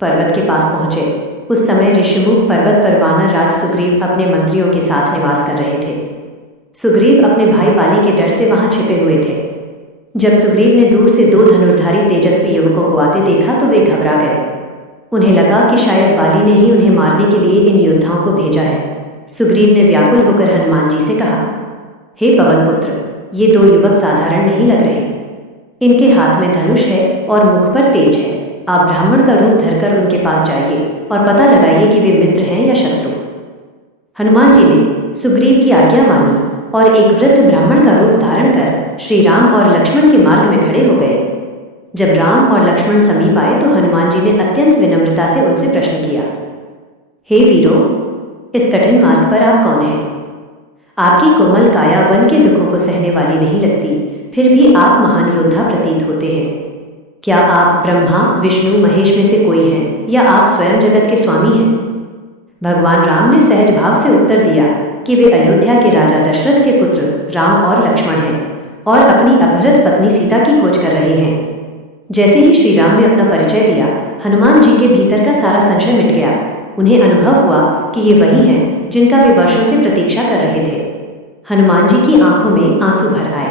पर्वत के पास पहुंचे। उस समय ऋषिमुख पर्वत पर वानर राज सुग्रीव अपने मंत्रियों के साथ निवास कर रहे थे। सुग्रीव अपने भाई बाली के डर से वहां छिपे हुए थे। जब सुग्रीव ने दूर से दो धनुर्धारी तेजस्वी युवकों को आते देखा तो वे घबरा गए। उन्हें लगा कि शायद बाली ने ही उन्हें मारने के लिए इन योद्धाओं को भेजा है। सुग्रीव ने व्याकुल होकर हनुमान जी से कहा, हे पवन पुत्र, ये दो युवक साधारण नहीं लग रहे। इनके हाथ में धनुष है और मुख पर तेज है। आप ब्राह्मण का रूप धरकर उनके पास जाइए और पता लगाइए कि वे मित्र हैं या शत्रु। हनुमान जी ने सुग्रीव की आज्ञा मानी और एक वृद्ध ब्राह्मण का रूप धारण कर श्री राम और लक्ष्मण के मार्ग में खड़े हो गए। जब राम और लक्ष्मण समीप आए तो हनुमान जी ने अत्यंत विनम्रता से उनसे प्रश्न किया, हे वीरों, इस कठिन मार्ग पर आप कौन हैं? आपकी कोमल काया वन के दुखों को सहने वाली नहीं लगती, फिर भी आप महान योद्धा प्रतीत होते हैं। क्या आप ब्रह्मा विष्णु महेश में से कोई हैं या आप स्वयं जगत के स्वामी हैं? भगवान राम ने सहज भाव से उत्तर दिया कि वे अयोध्या के राजा दशरथ के पुत्र राम और लक्ष्मण हैं और अपनी अपहृत पत्नी सीता की खोज कर रहे हैं। जैसे ही श्री राम ने अपना परिचय दिया, हनुमान जी के भीतर का सारा संशय मिट गया। उन्हें अनुभव हुआ कि ये वही हैं जिनका वे वर्षों से प्रतीक्षा कर रहे थे। हनुमान जी की आंखों में आंसू भर आए।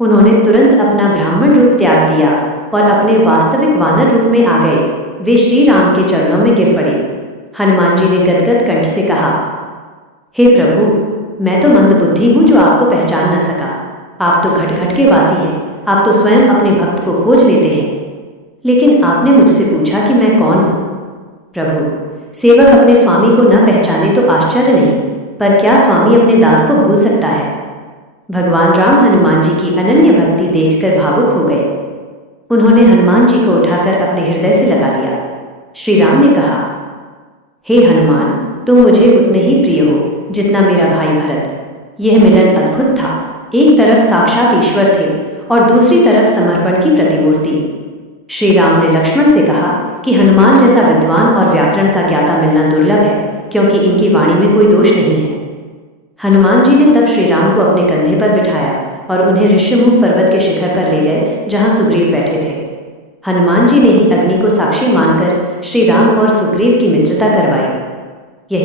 उन्होंने तुरंत अपना ब्राह्मण रूप त्याग दिया और अपने वास्तविक वानर रूप में आ गए। वे श्री राम के चरणों में गिर पड़े। हनुमान जी ने गदगद कंठ से कहा, हे प्रभु, मैं तो मंदबुद्धि हूँ जो आपको पहचान न सका। आप तो घट घट के वासी हैं। आप तो स्वयं अपने भक्त को खोज लेते हैं, लेकिन आपने मुझसे पूछा कि मैं कौन हूँ। प्रभु, सेवक अपने स्वामी को न पहचाने तो आश्चर्य नहीं, पर क्या स्वामी अपने दास को भूल सकता है? भगवान राम हनुमान जी की अनन्य भक्ति देखकर भावुक हो गए। उन्होंने हनुमान जी को उठाकर अपने हृदय से लगा लिया। श्री राम ने कहा, हे हनुमान, तुम मुझे उतने ही प्रिय हो जितना मेरा भाई भरत। यह मिलन अद्भुत था। एक तरफ साक्षात ईश्वर थे और दूसरी तरफ समर्पण की प्रतिमूर्ति। श्री राम ने लक्ष्मण से कहा कि हनुमान जैसा विद्वान और व्याकरण का ज्ञाता मिलना दुर्लभ है, क्योंकि इनकी वाणी में कोई दोष नहीं है। हनुमान जी ने तब श्री राम को अपने कंधे पर बिठाया और उन्हें ऋषिमुख पर्वत के शिखर पर ले गए, जहां सुग्रीव बैठे थे। हनुमान जी ने ही अग्नि को साक्षी मानकर श्री राम और सुग्रीव की मित्रता करवाई। यही